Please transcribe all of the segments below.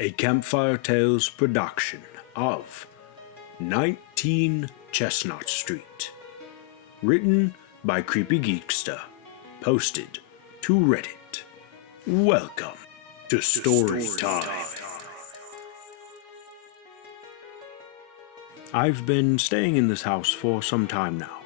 A Campfire Tales production of 19 Chestnut Street. Written by CreepyGeeksta. Posted to Reddit. Welcome to Story Time. I've been staying in this house for some time now.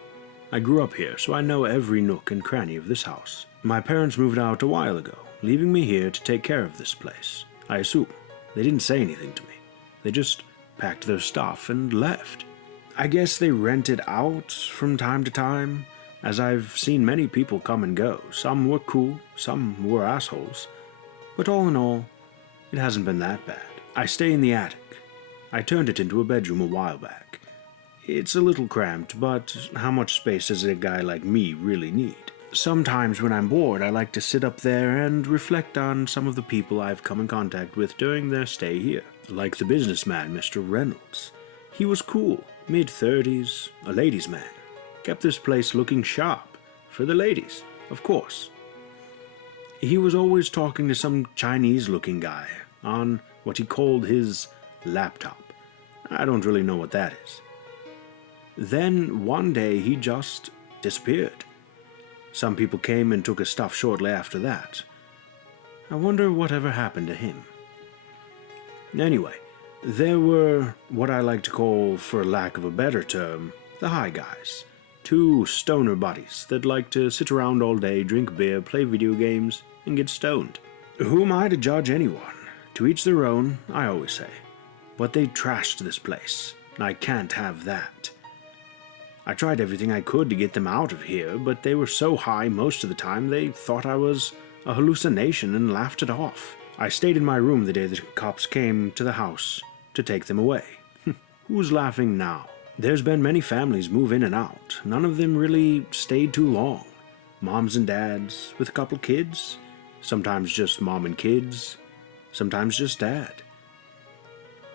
I grew up here, so I know every nook and cranny of this house. My parents moved out a while ago, leaving me here to take care of this place. I assume. They didn't say anything to me. They just packed their stuff and left. I guess they rented out from time to time, as I've seen many people come and go. Some were cool, some were assholes. But all in all, it hasn't been that bad. I stay in the attic. I turned it into a bedroom a while back. It's a little cramped, but how much space does a guy like me really need? Sometimes when I'm bored, I like to sit up there and reflect on some of the people I've come in contact with during their stay here. Like the businessman, Mr. Reynolds. He was cool, mid-30s, a ladies' man. Kept this place looking sharp. For the ladies, of course. He was always talking to some Chinese-looking guy on what he called his laptop. I don't really know what that is. Then one day he just disappeared. Some people came and took his stuff shortly after that. I wonder whatever happened to him. Anyway, there were what I like to call, for lack of a better term, the high guys. Two stoner buddies that like to sit around all day, drink beer, play video games, and get stoned. Who am I to judge anyone? To each their own, I always say. But they trashed this place, and I can't have that. I tried everything I could to get them out of here, but they were so high most of the time they thought I was a hallucination and laughed it off. I stayed in my room the day the cops came to the house to take them away. Who's laughing now? There's been many families move in and out. None of them really stayed too long. Moms and dads with a couple kids. Sometimes just mom and kids. Sometimes just dad.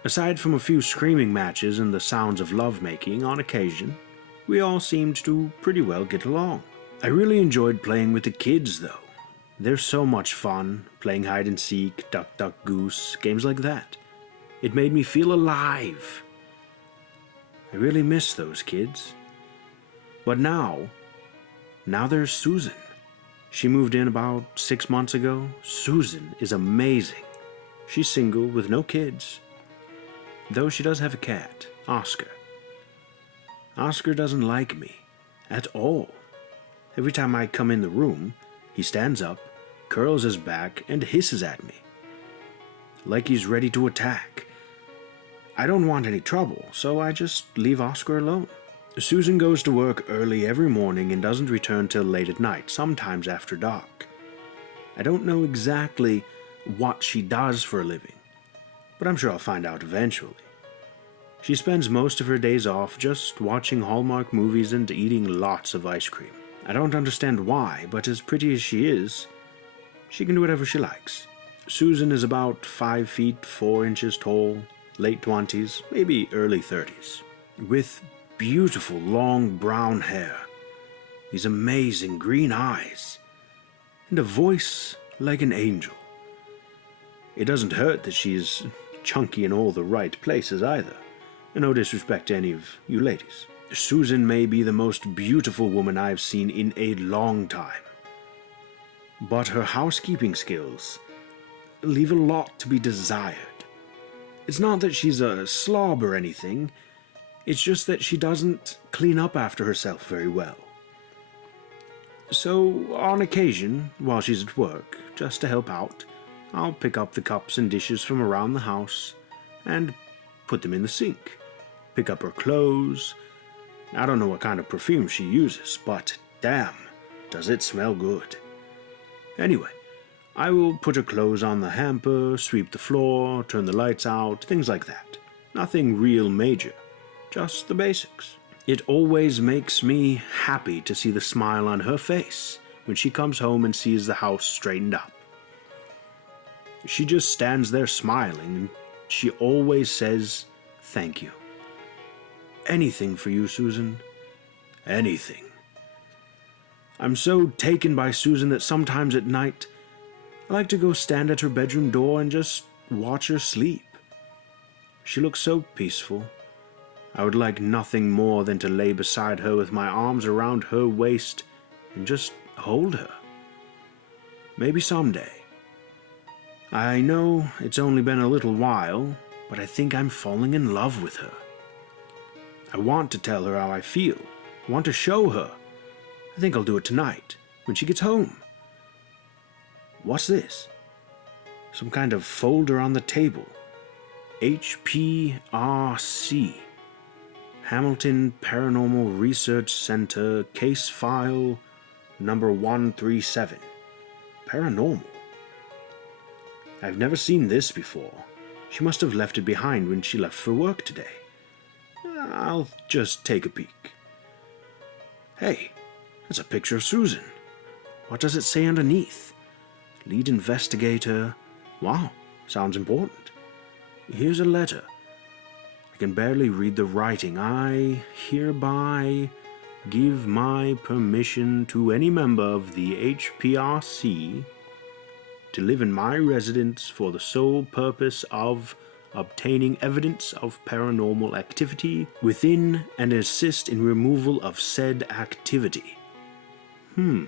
Aside from a few screaming matches and the sounds of lovemaking on occasion, we all seemed to pretty well get along. I really enjoyed playing with the kids, though. They're so much fun, playing hide and seek, duck, duck, goose, games like that. It made me feel alive. I really miss those kids. But now there's Susan. She moved in about 6 months ago. Susan is amazing. She's single with no kids. Though she does have a cat, Oscar. Oscar doesn't like me at all. Every time I come in the room, he stands up, curls his back, and hisses at me. Like he's ready to attack. I don't want any trouble, so I just leave Oscar alone. Susan goes to work early every morning and doesn't return till late at night, sometimes after dark. I don't know exactly what she does for a living, but I'm sure I'll find out eventually. She spends most of her days off just watching Hallmark movies and eating lots of ice cream. I don't understand why, but as pretty as she is, she can do whatever she likes. Susan is about 5 feet 4 inches tall, late 20s, maybe early 30s, with beautiful long brown hair, these amazing green eyes, and a voice like an angel. It doesn't hurt that she's chunky in all the right places either. No disrespect to any of you ladies. Susan may be the most beautiful woman I've seen in a long time. But her housekeeping skills leave a lot to be desired. It's not that she's a slob or anything, it's just that she doesn't clean up after herself very well. So, on occasion, while she's at work, just to help out, I'll pick up the cups and dishes from around the house and put them in the sink. Pick up her clothes. I don't know what kind of perfume she uses, but damn, does it smell good. Anyway, I will put her clothes on the hamper, sweep the floor, turn the lights out, things like that. Nothing real major, just the basics. It always makes me happy to see the smile on her face when she comes home and sees the house straightened up. She just stands there smiling, and she always says, "Thank you." Anything for you, Susan. Anything. I'm so taken by Susan that sometimes at night I like to go stand at her bedroom door and just watch her sleep. She looks so peaceful. I would like nothing more than to lay beside her with my arms around her waist and just hold her. Maybe someday. I know it's only been a little while, but I think I'm falling in love with her. I want to tell her how I feel. I want to show her. I think I'll do it tonight, when she gets home. What's this? Some kind of folder on the table. HPRC. Hamilton Paranormal Research Center, case file number 137. Paranormal. I've never seen this before. She must have left it behind when she left for work today. I'll just take a peek. Hey, that's a picture of Susan. What does it say underneath? Lead investigator. Wow, sounds important. Here's a letter. I can barely read the writing. I hereby give my permission to any member of the HPRC to live in my residence for the sole purpose of obtaining evidence of paranormal activity within and assist in removal of said activity. I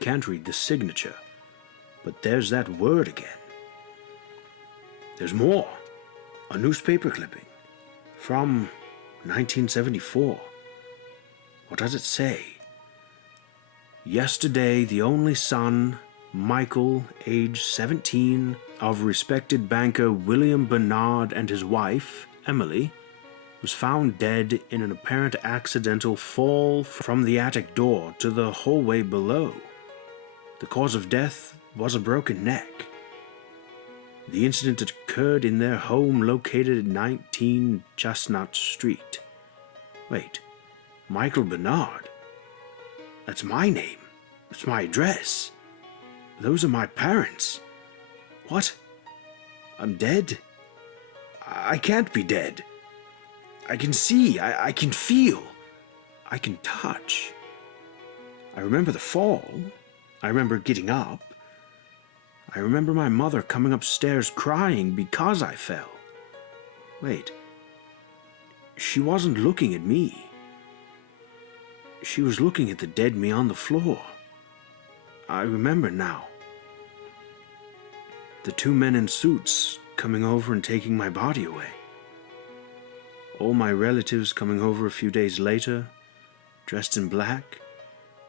can't read the signature, but there's that word again. There's more. A newspaper clipping from 1974. What does it say? Yesterday, the only son, Michael, age 17, of respected banker William Bernard and his wife, Emily, was found dead in an apparent accidental fall from the attic door to the hallway below. The cause of death was a broken neck. The incident occurred in their home located at 19 Chestnut Street. Wait, Michael Bernard? That's my name. That's my address. Those are my parents. What? I'm dead? I can't be dead. I can see, I can feel, I can touch. I remember the fall. I remember getting up. I remember my mother coming upstairs crying because I fell. Wait. She wasn't looking at me. She was looking at the dead me on the floor. I remember now. The two men in suits coming over and taking my body away. All my relatives coming over a few days later, dressed in black,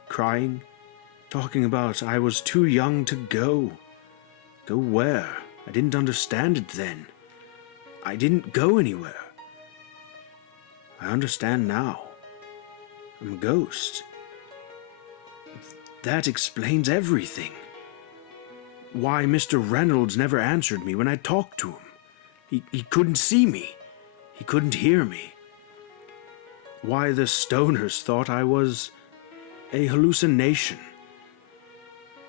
crying, talking about I was too young to go. Go where? I didn't understand it then. I didn't go anywhere. I understand now. I'm a ghost. That explains everything. Why Mr. Reynolds never answered me when I talked to him. He couldn't see me. He couldn't hear me. Why the stoners thought I was a hallucination.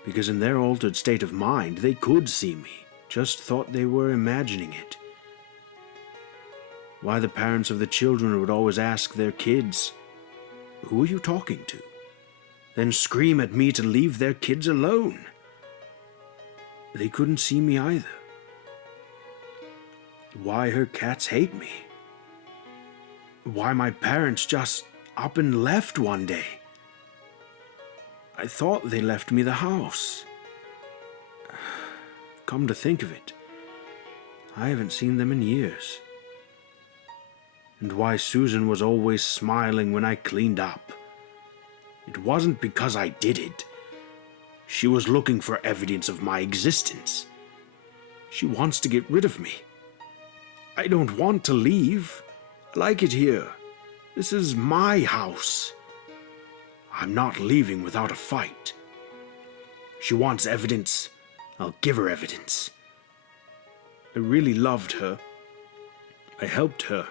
Because in their altered state of mind, they could see me, just thought they were imagining it. Why the parents of the children would always ask their kids, "Who are you talking to?" Then scream at me to leave their kids alone. They couldn't see me either. Why her cats hate me. Why my parents just up and left one day. I thought they left me the house. Come to think of it, I haven't seen them in years. And why Susan was always smiling when I cleaned up. It wasn't because I did it. She was looking for evidence of my existence. She wants to get rid of me. I don't want to leave. I like it here. This is my house. I'm not leaving without a fight. She wants evidence. I'll give her evidence. I really loved her. I helped her.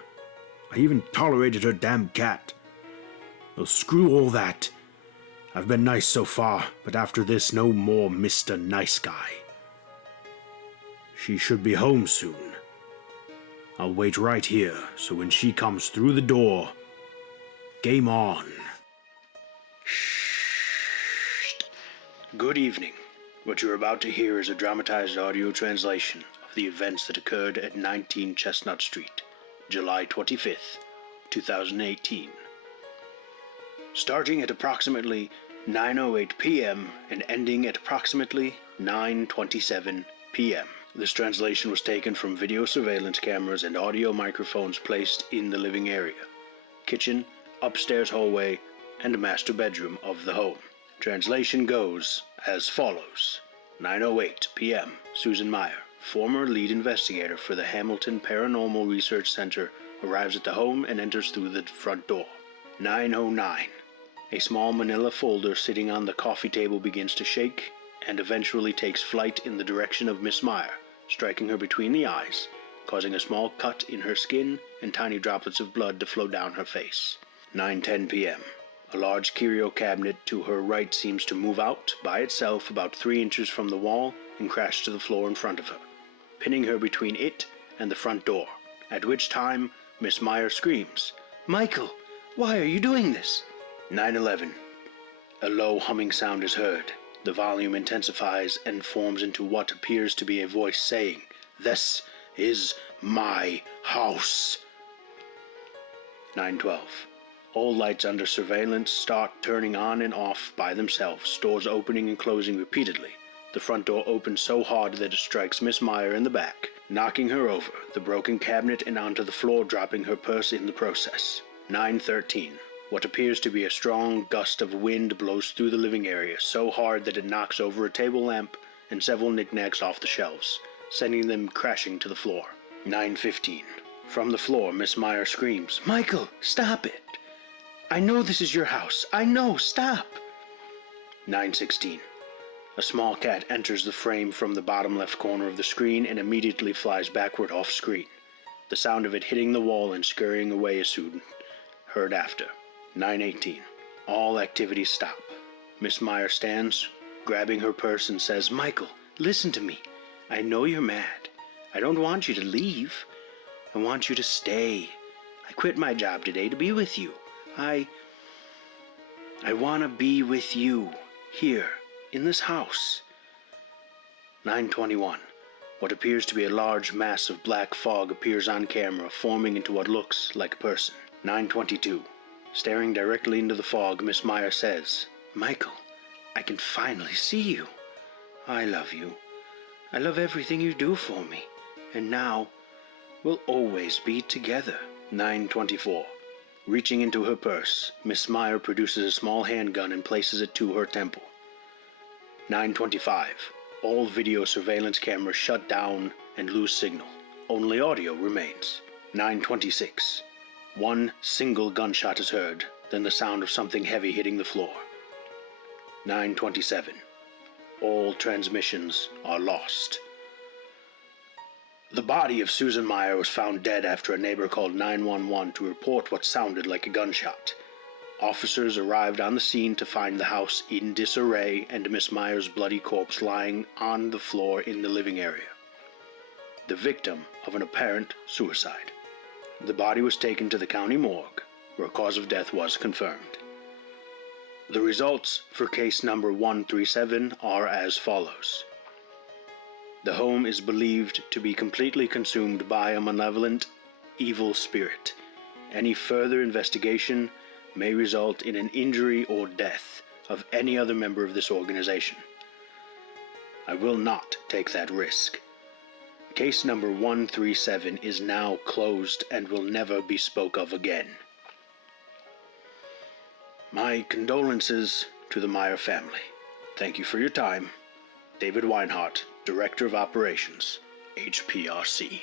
I even tolerated her damn cat. Well, screw all that. I've been nice so far, but after this, no more Mr. Nice Guy. She should be home soon. I'll wait right here, so when she comes through the door, game on. Shh. Good evening. What you're about to hear is a dramatized audio translation of of the events that occurred at 19 Chestnut Street, July 25th, 2018. Starting at approximately 9:08 p.m. and ending at approximately 9:27 p.m. This translation was taken from video surveillance cameras and audio microphones placed in the living area, kitchen, upstairs hallway, and master bedroom of the home. Translation goes as follows. 9:08 p.m. Susan Meyer, former lead investigator for the Hamilton Paranormal Research Center, arrives at the home and enters through the front door. 9:09. A small manila folder sitting on the coffee table begins to shake and eventually takes flight in the direction of Miss Meyer, striking her between the eyes, causing a small cut in her skin and tiny droplets of blood to flow down her face. 9:10 p.m. A large curio cabinet to her right seems to move out by itself about 3 inches from the wall and crash to the floor in front of her, pinning her between it and the front door, at which time Miss Meyer screams, "Michael, why are you doing this?" 9:11. A low humming sound is heard. The volume intensifies and forms into what appears to be a voice saying, "This is my house." 9:12. All lights under surveillance start turning on and off by themselves, doors opening and closing repeatedly. The front door opens so hard that it strikes Miss Meyer in the back, knocking her over the broken cabinet and onto the floor, dropping her purse in the process. 9:13. What appears to be a strong gust of wind blows through the living area so hard that it knocks over a table lamp and several knickknacks off the shelves, sending them crashing to the floor. 9:15. From the floor, Miss Meyer screams, "Michael, stop it! I know this is your house. I know, stop!" 9:16. A small cat enters the frame from the bottom left corner of the screen and immediately flies backward off screen. The sound of it hitting the wall and scurrying away is soon heard after. 9:18. All activities stop. Miss Meyer stands, grabbing her purse, and says, "Michael, listen to me. I know you're mad. I don't want you to leave. I want you to stay. I quit my job today to be with you. I want to be with you, here, in this house." 9:21. What appears to be a large mass of black fog appears on camera, forming into what looks like a person. 9:22. Staring directly into the fog, Miss Meyer says, "Michael, I can finally see you. I love you. I love everything you do for me. And now, we'll always be together." 9:24. Reaching into her purse, Miss Meyer produces a small handgun and places it to her temple. 9:25. All video surveillance cameras shut down and lose signal. Only audio remains. 9:26. One single gunshot is heard, then the sound of something heavy hitting the floor. 9:27. All transmissions are lost. The body of Susan Meyer was found dead after a neighbor called 911 to report what sounded like a gunshot. Officers arrived on the scene to find the house in disarray and Miss Meyer's bloody corpse lying on the floor in the living area, the victim of an apparent suicide. The body was taken to the county morgue, where cause of death was confirmed. The results for case number 137 are as follows. The home is believed to be completely consumed by a malevolent, evil spirit. Any further investigation may result in an injury or death of any other member of this organization. I will not take that risk. Case number 137 is now closed and will never be spoke of again. My condolences to the Meyer family. Thank you for your time. David Weinhardt, Director of Operations, HPRC.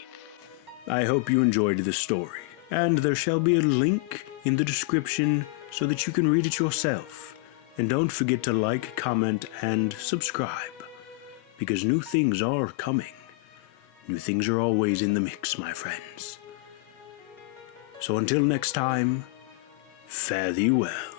I hope you enjoyed this story, and there shall be a link in the description so that you can read it yourself. And don't forget to like, comment, and subscribe, because new things are coming. New things are always in the mix, my friends. So until next time, fare thee well.